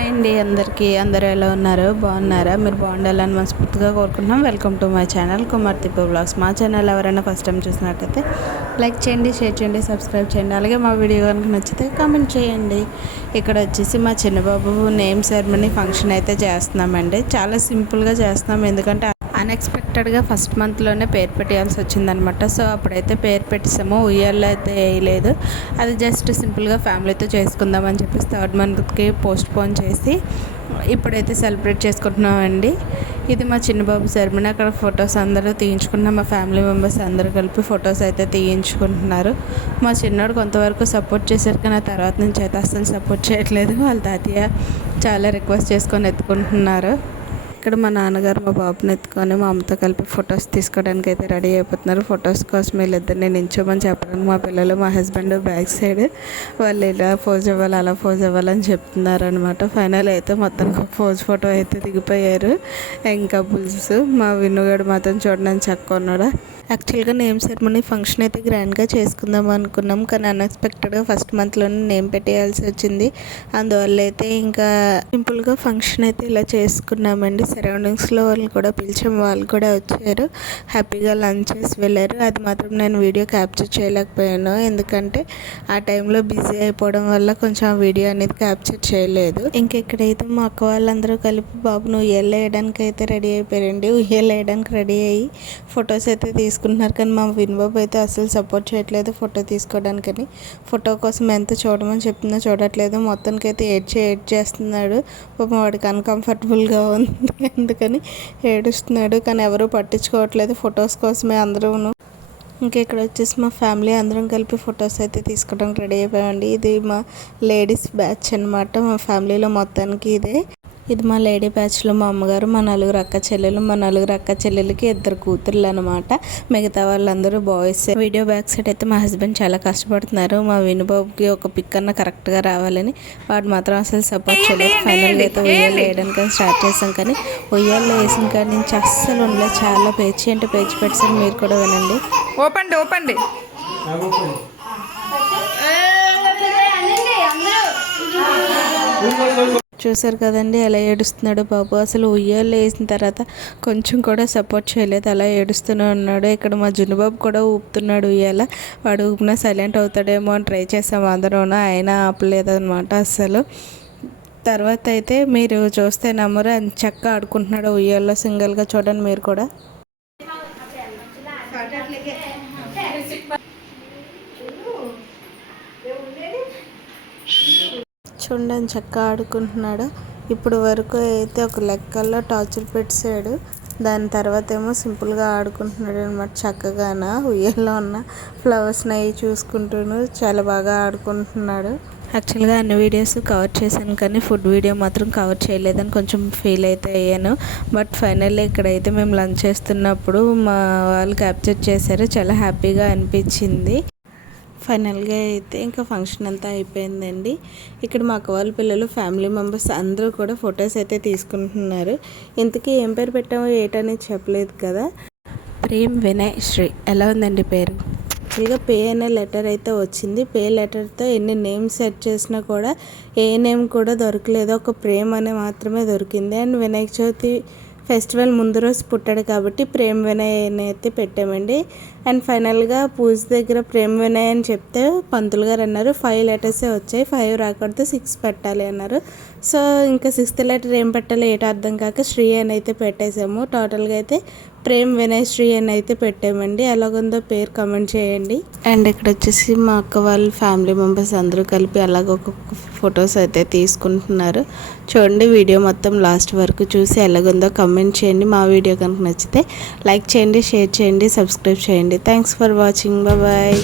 Hi అండి అందరికీ. అందరూ ఎలా ఉన్నారు? బాగున్నారా? మీరు బాగుండాలని మనస్ఫూర్తిగా కోరుకుంటున్నాం. Welcome to my channel Kumar Tippu blogs మా ఛానల్ ఎవరైనా ఫస్ట్ టైం చూసినట్టయితే లైక్ చేయండి షేర్ చేయండి సబ్స్క్రైబ్ చేయండి. అలాగే మా వీడియో కనుక నచ్చితే కామెంట్ చేయండి. ఇక్కడ వచ్చేసి మా చిన్నబాబు నేమ్ సెరమనీ ఫంక్షన్ అయితే చేస్తున్నామండి. చాలా సింపుల్గా చేస్తున్నాం. ఎందుకంటే అన్ఎక్స్పెక్టెడ్గా ఫస్ట్ మంత్లోనే పేరు పెట్టేయాల్సి వచ్చిందనమాట సో అప్పుడైతే పేరు పెట్టేసాము. ఉయ్యాల్లో అయితే వేయలేదు అది జస్ట్ సింపుల్గా ఫ్యామిలీతో చేసుకుందామని చెప్పేసి థర్డ్ మంత్కి పోస్ట్ పోన్ చేసి ఇప్పుడైతే సెలబ్రేట్ చేసుకుంటున్నామండి. ఇది మా చిన్నబాబు సెరమనీ అక్కడ ఫొటోస్ అందరూ తీయించుకుంటున్నాం. మా ఫ్యామిలీ మెంబర్స్ అందరూ కలిపి ఫొటోస్ అయితే తీయించుకుంటున్నారు. మా చిన్నోడు కొంతవరకు సపోర్ట్ చేశారు కానీ ఆ తర్వాత నుంచి అయితే అస్సలు సపోర్ట్ చేయట్లేదు. వాళ్ళ తాతయ్య చాలా రిక్వెస్ట్ చేసుకొని ఎత్తుకుంటున్నారు. ఇక్కడ మా నాన్నగారు మా బాబుని ఎత్తుకొని మా అమ్మతో కలిపి ఫొటోస్ తీసుకోవడానికి అయితే రెడీ అయిపోతున్నారు. ఫొటోస్ కోసం వీళ్ళిద్దరిని నించోమని చెప్పడానికి మా పిల్లలు మా హస్బెండ్ బ్యాక్ సైడ్ వాళ్ళు ఇలా పోజ్ ఇవ్వాలి అలా పోజ్ ఇవ్వాలని చెప్తున్నారు అనమాట ఫైనల్ అయితే మొత్తం పోజ్ ఫోటో అయితే దిగిపోయారు. ఇంకా బుల్స్ మా విన్నుగాడు మాత్రం చూడడానికి చక్క ఉన్నాడు? యాక్చువల్గా నేమ్ సెరమనీ ఫంక్షన్ అయితే గ్రాండ్గా చేసుకుందాం అనుకున్నాం. కానీ అన్ఎక్స్పెక్టెడ్గా ఫస్ట్ మంత్లోనే నేమ్ పెట్టేయాల్సి వచ్చింది. అందువల్ల అయితే ఇంకా సింపుల్గా ఫంక్షన్ అయితే ఇలా చేసుకున్నామండి. సరౌండింగ్స్లో వాళ్ళు కూడా పిలిచే వాళ్ళు కూడా వచ్చారు. హ్యాపీగా లంచ్ చేసి వెళ్ళారు. అది మాత్రం నేను వీడియో క్యాప్చర్ చేయలేకపోయాను. ఎందుకంటే ఆ టైంలో బిజీ అయిపోవడం వల్ల కొంచెం ఆ వీడియో అనేది క్యాప్చర్ చేయలేదు. ఇంకెక్కడైతే మా అక్క వాళ్ళందరూ కలిపి బాబును ఉయ్యాలు వేయడానికి అయితే రెడీ అయిపోయారండి. ఉయ్యాలు వేయడానికి రెడీ అయ్యి ఫొటోస్ అయితే తీసుకుంటున్నారు కానీ మా విన్బాబు అయితే అసలు సపోర్ట్ చేయట్లేదు ఫోటో తీసుకోవడానికని. ఫోటో కోసం ఎంత చూడమని చెప్తున్నా చూడట్లేదు. మొత్తానికి అయితే ఏడ్చి ఏడ్ చేస్తున్నాడు పాపం వాడికి అన్కంఫర్టబుల్గా ఉంది. అందుకని ఏడుస్తున్నాడు. కానీ ఎవరూ పట్టించుకోవట్లేదు ఫొటోస్ కోసమే అందరూ ఇంకా ఇక్కడ వచ్చేసి మా ఫ్యామిలీ అందరం కలిపి ఫొటోస్ అయితే తీసుకోవడానికి రెడీ అయిపోయామండి. ఇది మా లేడీస్ బ్యాచ్ అనమాట మా ఫ్యామిలీలో మొత్తానికి ఇదే. ఇది మా లేడీ బ్యాచ్లో మా అమ్మగారు మా నలుగురు అక్క చెల్లెలు మా నలుగురు అక్క చెల్లెలకి ఇద్దరు కూతుర్లు అనమాట మిగతా వాళ్ళందరూ బాయ్స్ వీడియో బ్యాక్ సైడ్ అయితే మా హస్బెండ్ చాలా కష్టపడుతున్నారు. మా వినుబాబుకి ఒక పిక్ అన్న కరెక్ట్గా రావాలని. వాడు మాత్రం అసలు సపోర్ట్ చేయలేదు. ఫైనల్గా అయితే ఉయ్యాలు వేయడానికి స్టార్ట్ చేసాం కానీ ఉయ్యాలు వేసిన కాడి నుంచి అస్సలు ఉండలేదు చాలా పేచి అంటే పేచి పెట్టారు మీరు కూడా వినండి. ఓపెన్ ఓపెన్ చూసారు కదండి ఎలా ఏడుస్తున్నాడు బాబు. అసలు ఉయ్యాలు వేసిన తర్వాత కొంచెం కూడా సపోర్ట్ చేయలేదు. అలా ఏడుస్తూనే ఉన్నాడు. ఇక్కడ మా జునుబాబు కూడా ఊపుతున్నాడు ఉయ్యాల. వాడు ఊపినా సైలెంట్ అవుతాడేమో అని ట్రై చేసాం అందరూ ఆయన ఆపలేదు అనమాట అసలు. తర్వాత అయితే మీరు చూస్తే నమ్మరు. అని చక్క ఆడుకుంటున్నాడు ఉయ్యాల్లో సింగిల్గా. చూడండి మీరు కూడా. చూడండి చక్కగా ఆడుకుంటున్నాడు. ఇప్పుడు వరకు అయితే ఒక లెక్కల్లో టార్చర్ పెట్టాడు దాని తర్వాత ఏమో సింపుల్గా ఆడుకుంటున్నాడు అనమాట చక్కగాన? ఉయ్యల్లో ఉన్న ఫ్లవర్స్ని అవి చూసుకుంటూను చాలా బాగా ఆడుకుంటున్నాడు. యాక్చువల్గా అన్ని వీడియోస్ కవర్ చేశాను కానీ ఫుడ్ వీడియో మాత్రం కవర్ చేయలేదని కొంచెం ఫీల్ అయితే అయ్యాను. బట్ ఫైనల్లీ ఇక్కడైతే మేము లంచ్ చేస్తున్నప్పుడు మా వాళ్ళు క్యాప్చర్ చేశారు. చాలా హ్యాపీగా అనిపించింది. ఫైనల్గా అయితే ఇంకా ఫంక్షన్ అంతా అయిపోయిందండి. ఇక్కడ మా అక్క వాళ్ళ పిల్లలు ఫ్యామిలీ మెంబర్స్ అందరూ కూడా ఫొటోస్ అయితే తీసుకుంటున్నారు. ఇంతకీ ఏం పేరు పెట్టామో ఏటనేది చెప్పలేదు కదా. ప్రేమ్ వినయ్ శ్రీ. ఎలా ఉందండి పేరు? ఇక పే అనే లెటర్ అయితే వచ్చింది. పే లెటర్తో ఎన్ని నేమ్స్ సెట్ చేసినా కూడా ఏ నేమ్ కూడా దొరకలేదు. ఒక ప్రేమ్ అనే మాత్రమే దొరికింది. అండ్ వినాయక చవితి ఫెస్టివల్ ముందు రోజు పుట్టాడు కాబట్టి ప్రేమ్ వినయ్ అని అయితే పెట్టామండి. అండ్ ఫైనల్గా పూజ దగ్గర ప్రేమ్ వినయ్ అని చెప్తే పంతులు గారు అన్నారు ఫైవ్ లెటర్సే వచ్చాయి ఫైవ్ రాకూడదు సిక్స్ పెట్టాలి అన్నారు. సో ఇంకా సిక్స్త్ లెటర్ ఏం పెట్టాలో ఏటో అర్థం కాక శ్రీ అని అయితే పెట్టేసాము టోటల్గా అయితే ప్రేమ్ వినయ్ శ్రీ అని అయితే పెట్టామండి. ఎలాగుందో పేరు కమెంట్ చేయండి. అండ్ ఇక్కడ వచ్చేసి మా అక్క వాళ్ళ ఫ్యామిలీ మెంబర్స్ అందరూ కలిపి అలాగ ఒక్కొక్క ఫొటోస్ అయితే తీసుకుంటున్నారు. చూడండి వీడియో మొత్తం లాస్ట్ వరకు చూసి ఎలాగుందో కమెంట్ చేయండి. మా వీడియో కనుక నచ్చితే లైక్ చేయండి షేర్ చేయండి సబ్స్క్రైబ్ చేయండి. Thanks for watching bye